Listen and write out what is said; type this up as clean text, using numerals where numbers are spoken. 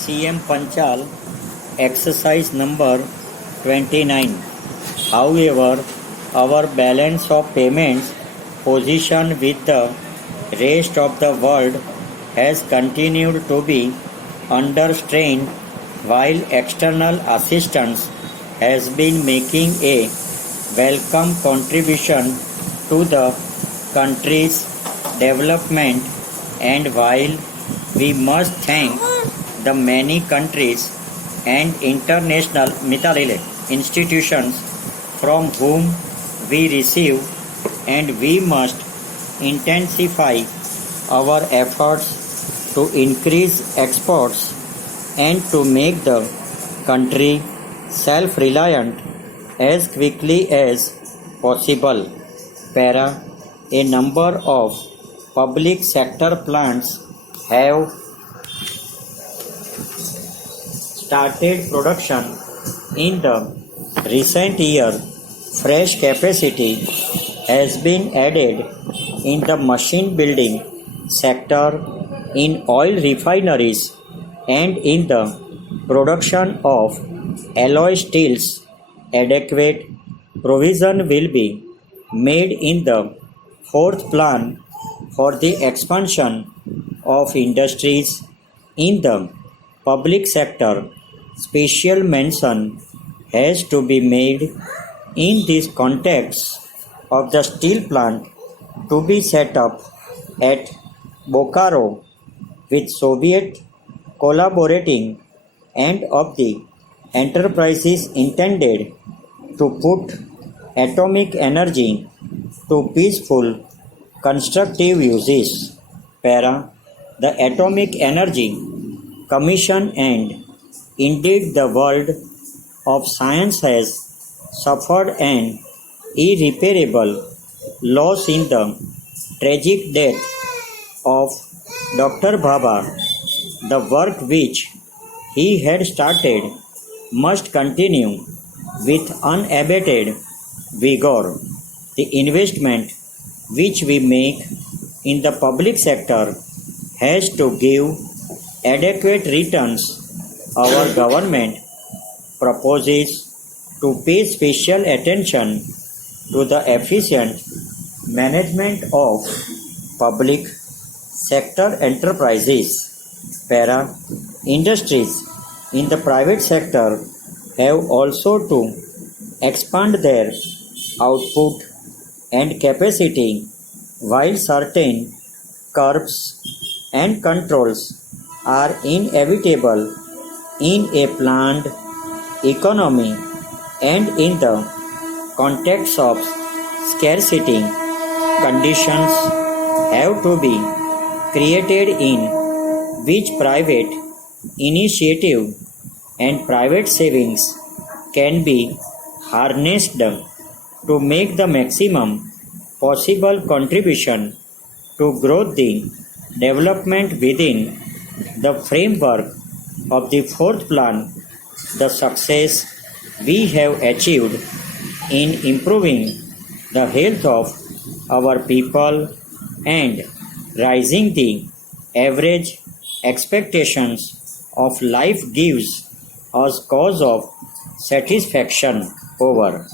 CM Panchal, exercise number 29. However, our balance of payments position with the rest of the world has continued to be under strain while external assistance has been making a welcome contribution to the country's development, and while we must thank the many countries and international institutions from whom we receive, and we must intensify our efforts to increase exports and to make the country self-reliant as quickly as possible. A number of public sector plants have started production in the recent year. Fresh capacity has been added in the machine building sector, in oil refineries, and in the production of alloy steels. Adequate provision will be made in the fourth plan for the expansion of industries in the public sector. Special mention has to be made in this context of the steel plant to be set up at Bokaro with Soviet collaborating, and of the enterprises intended to put atomic energy to peaceful, constructive uses. The Atomic Energy Commission and indeed the world of science has suffered an irreparable loss in the tragic death of Dr. Bhabha. The work which he had started must continue with unabated vigor. The investment which we make in the public sector has to give adequate returns. Our government proposes to pay special attention to the efficient management of public sector enterprises. Industries in the private sector have also to expand their output and capacity, while certain curbs and controls are inevitable in a planned economy and in the context of scarcity. Conditions have to be created in which private initiative and private savings can be harnessed to make the maximum possible contribution to growth the development within the framework of the fourth plan. The success we have achieved in improving the health of our people and raising the average expectations of life gives us cause of satisfaction. Over.